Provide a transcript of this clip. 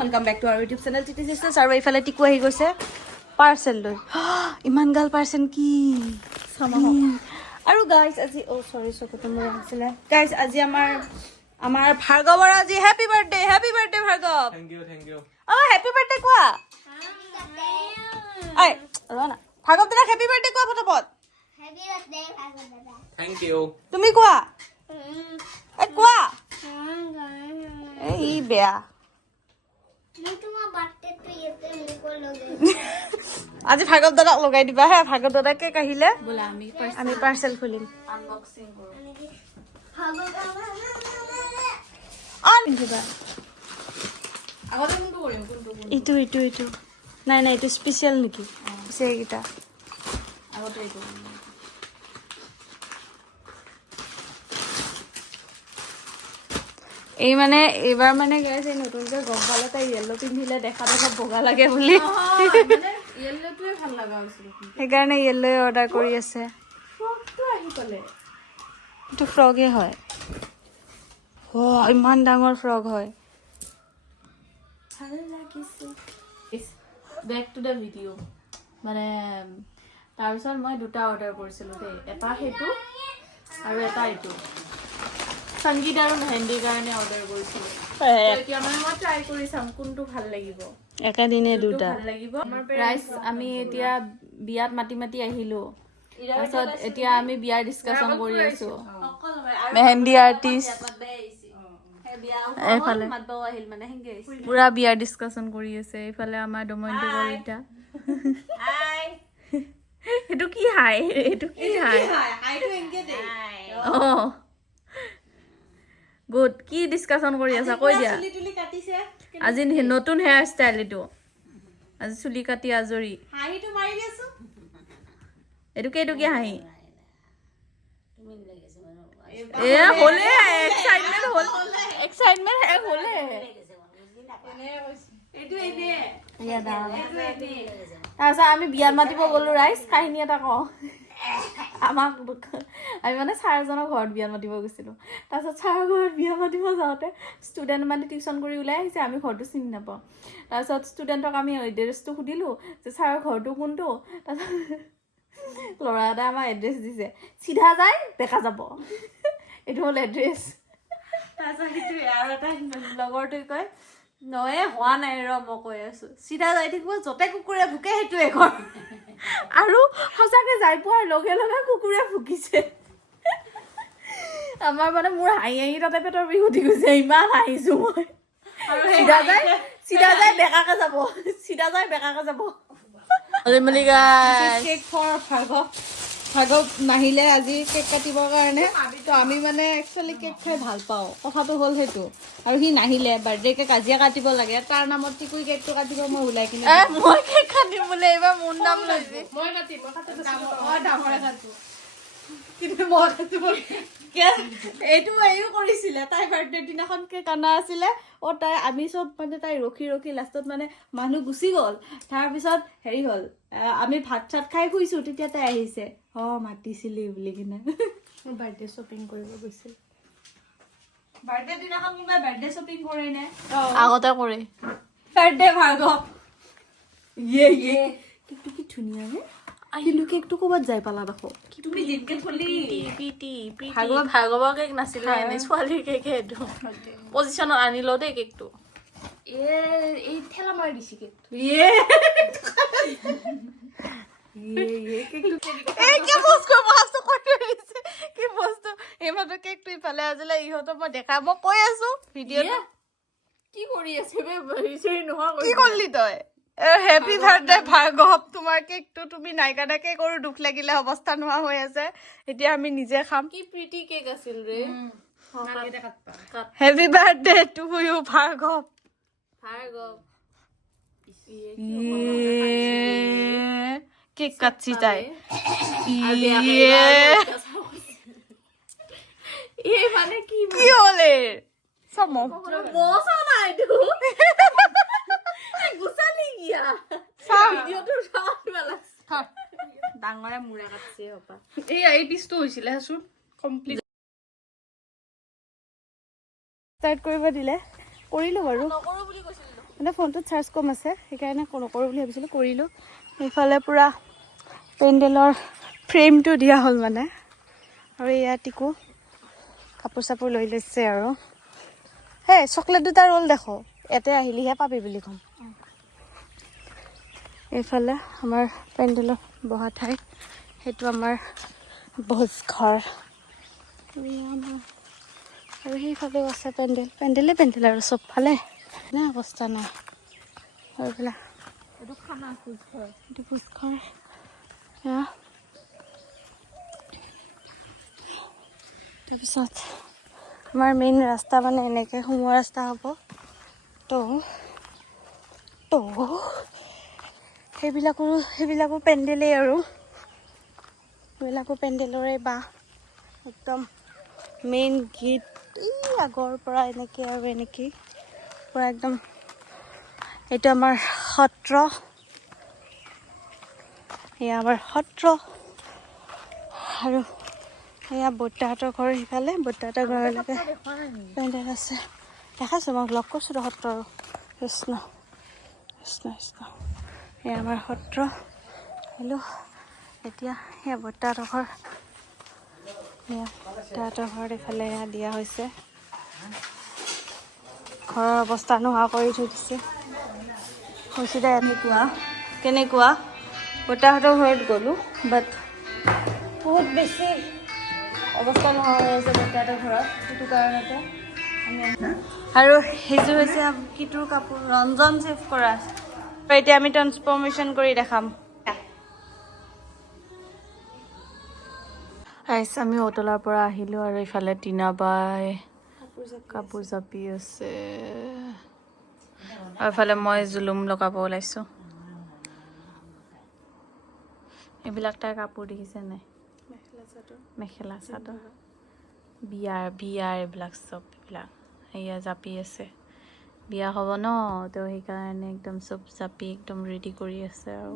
Welcome back to our YouTube channel TT Sisters. আৰু এইফালে টিকু আহি গৈছে পাৰ্সেল লৈ ইমান গাল পাৰ্সেল কি আৰু গাইস আজি সৰি চকুটো মোৰ আছিল গাইস আজি আমাৰ ভাৰ্গৱৰ আজি happy birthday Bhargav Thank you. Happy birthday কোৱা আই ৰনা ভাৰ্গৱ তোৰ হ্যাপি বাৰ্থডে কোৱা ফটোপট Happy birthday, Dada. Thank you. তুমি কোৱা কোৱা এই বেয়া আজি ভাৰ্গৱ দাদাক লগাই দিবা হে ভাৰ্গৱ দাদা কেক আহিলে বলা আমি পাৰ্সেল খুলিম আনবক্সিং কৰো অন দিবা আগতে কোনটো কৰিম ইটো নাই ইটো স্পেশাল নেকি সেইটা আগতে ইটো এই মানে এবাৰ মানে গাইছ এই নতুনকে গম পালে তাই ইয়েলো পিন্ধিলে দেখা বগা লাগে বুলি মানে ইয়েলোটোৱে ভাল লগা হৈছিল সেইকাৰণে ইয়েলো অৰ্ডাৰ কৰি আছে ফ্ৰকটো আহি পালে এইটো ফ্ৰকে হয় ইমান ডাঙৰ ফ্ৰক হয় ভাল লাগিছে বেক টু দা ভিডিঅ মানে তাৰপিছত মই দুটা অৰ্ডাৰ কৰিছিলো দেই এটা সেইটো আৰু এটা এইটো সংগীত আৰু মেহেন্দিৰ কাৰণে অৰ্ডাৰ কৰিছিলো এতিয়া মানে মই ট্ৰাই কৰি চাম কোনটো ভাল লাগিব একাদিনে দুটা ভাল লাগিব ৰাইস আমি এতিয়া বিয়াত মাটি আহিলো তাৰপিছত এতিয়া আমি বিয়াৰ ডিসকাশন কৰি আছো মেহেন্দি আৰ্টিষ্ট এইফালে পুৰা বিয়াৰ ডিসকাশন কৰি আছে এইফালে আমাৰ দময়ন্তী বৰিতা হাই এটো কি হাই হাইটো এংগে দে গুড কি ডিসকাশন কৰি আছা কৈ দিয়া চুলি কাটিছে আজি নতুন হেয়াৰ ষ্টাইল এটো আজি চুলি কাটি আজৰি হাইটো মাৰি দিছো এটো কি হাই তুমি লাগিছে মানে এ হলে এক্সাইটমেন্ট হলে এটো এনে তাৰপিছত আমি বিয়াত মাতিব গলো ৰাইস কাহিনী এটা কওঁ আমাক আমি মানে ছাৰজনৰ ঘৰত বিয়া মাতিব গৈছিলো তাৰপিছত ছাৰৰ ঘৰত বিয়া মাতিব যাওঁতে ষ্টুডেণ্ট মানে টিউচন কৰি ওলাই আহিছে আমি ঘৰটো চিনি নাপাওঁ তাৰপিছত ষ্টুডেণ্টক আমি এড্ৰেছটো সুধিলোঁ যে ছাৰৰ ঘৰটো কোনটো তাৰপিছত ল'ৰা এটা আমাৰ এড্ৰেছ দিছে চিধা যায় দেখা যাব এইটো হ'ল এড্ৰেছ তাৰপিছত সেইটোৱে আৰু এটা লগৰটোৱে কয় নয়ে হোৱা নাই ৰ মই কৈ আছো চিধা যাই থাকিব যতে কুকুৰে ভুকে সেইটোৱে ঘৰ আৰু সঁচাকে যাই পোৱাৰ লগে লগে কুকুৰে ভুকিছে আমাৰ মানে মোৰ হাঁহি তাতে পেটৰ বিষ উঠি গৈছে ইমান হাঁহিছো মই চিধা যায় বেকাকে যাব কেক ফৰ ভাৰ্গৱ নাহিলে আজি কেক কাটিবৰ কাৰণে তো আমি মানে একচুৱেলি কেক খাই ভাল পাওঁ কথাটো হ'ল সেইটো আৰু সি নাহিলে বাৰ্থডে কেক আজিয়ে কাটিব লাগে তাৰ নামত টিকুই কেকটো কাটিব মই ওলাই কিনে মই কেক কাটিম বোলে এইবাৰ মোৰ নাম লৈছে মই কাটিম ডাঙৰ কাটো কিন্তু মই কাটিব এইটো এইও কৰিছিলে তাই বাৰ্থডে দিনাখন কেক অনা আছিলে তাই আমি চব মানে তাই ৰখি লাষ্টত মানে মানুহ গুচি গ'ল তাৰপিছত হেৰি হ'ল আমি ভাত চাত খাই শুইছো তেতিয়া তাই আহিছে মাতিছিলি বুলি কিনে বাৰ্থডে শ্বপিং কৰিব গৈছিল বাৰ্থডে দিনাখন কোনোবাই বাৰ্থডে শ্বপিং কৰে নে আগতে কৰে বাৰ্থডে ভাৰ্গৱ কেকটো কি ধুনীয়া নে কিন্তু কেকটো ক'বাত যাই পালা দেখো তুমি জিনকে থলি ভাৰ্গৱৰ কেক নাছিলে এনে ছোৱালীৰ কেক এইটো পজিশনত আনিলো দেই কেকটো এই ঠেলা মাৰি দিছি কেকটো মই দেখা মই কৈ আছো ভিডিঅ' কি কৰি আছে কি কৰিলি তই হেপী বাৰ্থডে ভাৰ্গৱ তোমাৰ কেকটো তুমি নাইকাটাকে কৰো দুখ লাগিলে অৱস্থা নোহোৱা হৈ আছে এতিয়া আমি নিজে খাম কি প্ৰিটি কেক আছিল ৰে happy birthday to you Bhargav cake কাটছি তাই মানে কি হলে ডাঙৰে মূৰে কাটছে এই পিচটো হৈছিলে কমপ্লিট ষ্টাৰ্ট কৰিব দিলে কৰিলো বাৰু নকৰো বুলি কৈছিলো মানে ফোনটোত চাৰ্জ কম আছে সেইকাৰণে নকৰোঁ বুলি ভাবিছিলোঁ, কৰিলোঁ। এইফালে পূৰা পেণ্ডেলৰ ফ্ৰেমটো দিয়া হ'ল মানে, আৰু এয়া টিকু কাপোৰ চাপোৰ লৈ লৈছে আৰু। হেই চকলেট দুটা ৰ'ল দেখো, ইয়াতে আহিলিহে পাবি বুলি ক'ম। এইফালে আমাৰ পেণ্ডেলৰ বহা ঠাই, সেইটো আমাৰ ভোজ ঘৰ। আৰু সেইফালেও আছে পেণ্ডেল আৰু চবফালে নাই অৱস্থা নাই। আৰু এইফালে এইটো খানা ভোজঘৰ, এইটো ভোজঘৰ। তাৰপিছত আমাৰ মেইন ৰাস্তা মানে এনেকৈ সোমোৱা ৰাস্তা হ'ব। তো সেইবিলাকো পেণ্ডেলেই আৰু সেইবিলাকো পেণ্ডেলৰে বা একদম মেইন গেট আগৰ পৰা এনেকৈ আৰু এনেকৈ পূৰা একদম। এইটো আমাৰ সত্ৰ, এয়া আমাৰ সত্ৰ। আৰু এয়া বৰ্তাহঁতৰ ঘৰ, সিফালে বৰ্তাহঁতৰ ঘৰলৈকে পেণ্ডেল আছে। দেখাইছোঁ মই লগ কৰিছোঁ সত্ৰ আৰু কৃষ্ণ কৃষ্ণ কৃষ্ণ। এয়া আমাৰ সত্ৰ। হেল্ল' এতিয়া সেয়া বৰ্তাহঁতৰ ঘৰ, এয়া বৰ্তাহঁতৰ ঘৰত এইফালে এয়া দিয়া হৈছে। ঘৰৰ অৱস্থা নোহোৱা কৰি থৈ দিছে। হৈছে দে কেনেকুৱা বৰ্তাহঁতৰ ঘৰত গ'লোঁ, বাট বহুত বেছি অৱস্থা নোহোৱা হৈ আছে বৰ্তাহঁতৰ ঘৰত, সেইটো কাৰণতে আমি। আৰু সেইযোৰ হৈছে কিটোৰ কাপোৰ, ৰঞ্জন ছেভ কৰা। এতিয়া আমি ট্ৰান্সফৰ্মেশ্যন কৰি দেখাম। আমি অটলাৰ পৰা আহিলোঁ আৰু ইফালে টিনাবাই কাপোৰ জাপি আছে, আৰু ইফালে মই জুলুম লগাব ওলাইছোঁ। এইবিলাক তাই কাপোৰ দেখিছে নাই, মেখেলা চাদৰ বিয়াৰ এইবিলাক চব, এইবিলাক সেয়া জাপি আছে। বিয়া হ'ব ন, তো সেইকাৰণে একদম চব জাপি একদম ৰেডি কৰি আছে আৰু।